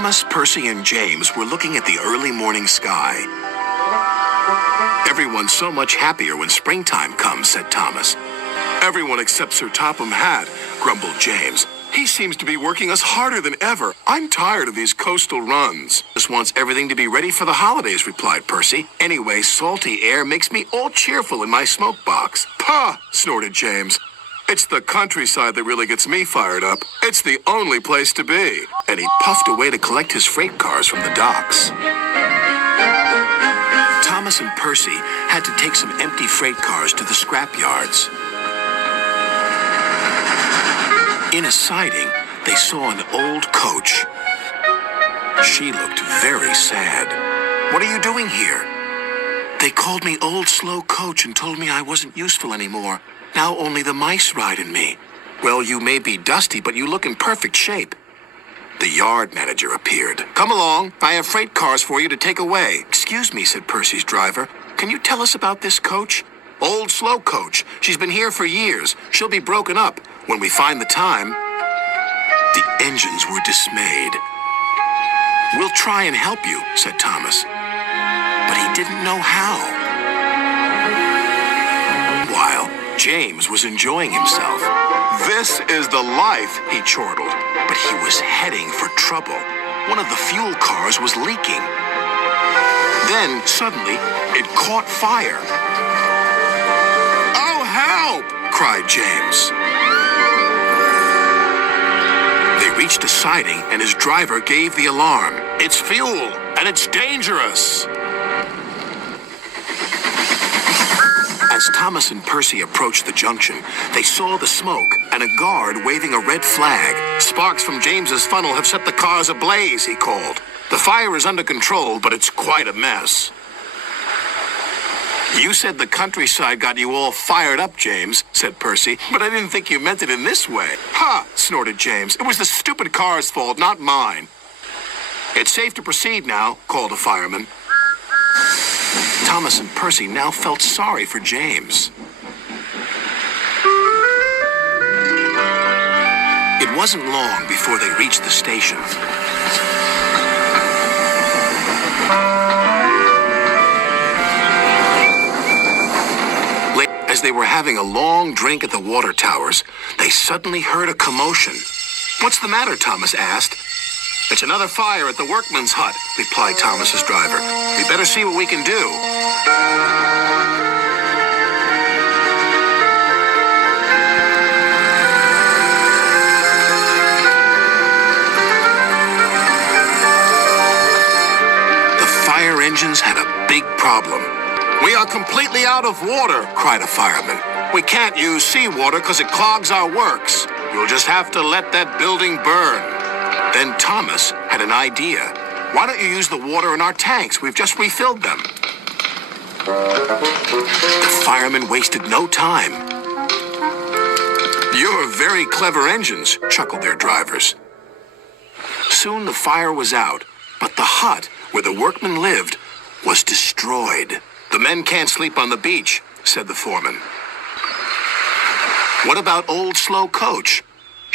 Thomas, Percy, and James were looking at the early morning sky. "Everyone's so much happier when springtime comes," said Thomas. "Everyone except Sir Topham Hatt," grumbled James. "He seems to be working us harder than ever. I'm tired of these coastal runs." "Just wants everything to be ready for the holidays," replied Percy. "Anyway, salty air makes me all cheerful in my smoke box." "Pah!" snorted James. "It's the countryside that really gets me fired up. It's the only place to be." And he puffed away to collect his freight cars from the docks. Thomas and Percy had to take some empty freight cars to the scrap yards. In a siding, they saw an old coach. She looked very sad. "What are you doing here?" "They called me Old Slow Coach and told me I wasn't useful anymore. Now only the mice ride in me." "Well, you may be dusty, but you look in perfect shape." The yard manager appeared. "Come along. I have freight cars for you to take away." "Excuse me," said Percy's driver. "Can you tell us about this coach?" "Old Slow Coach. She's been here for years. She'll be broken up when we find the time." The engines were dismayed. "We'll try and help you," said Thomas. But he didn't know how. While James was enjoying himself. "This is the life," he chortled. But he was heading for trouble. One of the fuel cars was leaking. Then, suddenly, it caught fire. "Oh, help!" cried James. They reached a siding, and his driver gave the alarm. "It's fuel, and it's dangerous." As Thomas and Percy approached the junction, they saw the smoke and a guard waving a red flag. "Sparks from James's funnel have set the cars ablaze," he called. "The fire is under control, but it's quite a mess." "You said the countryside got you all fired up, James," said Percy, "but I didn't think you meant it in this way." "Ha!" snorted James. "It was the stupid car's fault, not mine." "It's safe to proceed now," called a fireman. Thomas and Percy now felt sorry for James. It wasn't long before they reached the station. As they were having a long drink at the water towers, they suddenly heard a commotion. "What's the matter?" Thomas asked. "It's another fire at the workman's hut," replied Thomas's driver. "We better see what we can do." The fire engines had a big problem. "We are completely out of water," cried a fireman. "We can't use seawater because it clogs our works. You'll just have to let that building burn." Then Thomas had an idea. "Why don't you use the water in our tanks? We've just refilled them." The firemen wasted no time. "You're very clever engines," chuckled their drivers. Soon the fire was out, but the hut where the workmen lived was destroyed. "The men can't sleep on the beach," said the foreman. "What about Old Slow Coach?"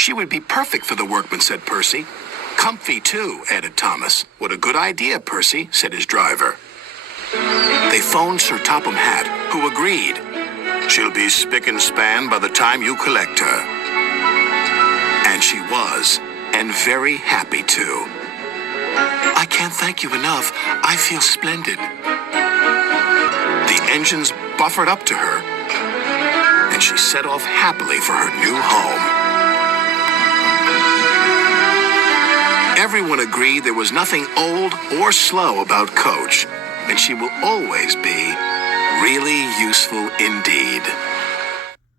"She would be perfect for the workmen," said Percy. "Comfy, too," added Thomas. "What a good idea, Percy," said his driver. They phoned Sir Topham Hatt, who agreed. "She'll be spick and span by the time you collect her." And she was, and very happy, too. "I can't thank you enough. I feel splendid." The engines buffered up to her, and she set off happily for her new home. Everyone agreed there was nothing old or slow about Coach, and she will always be really useful indeed.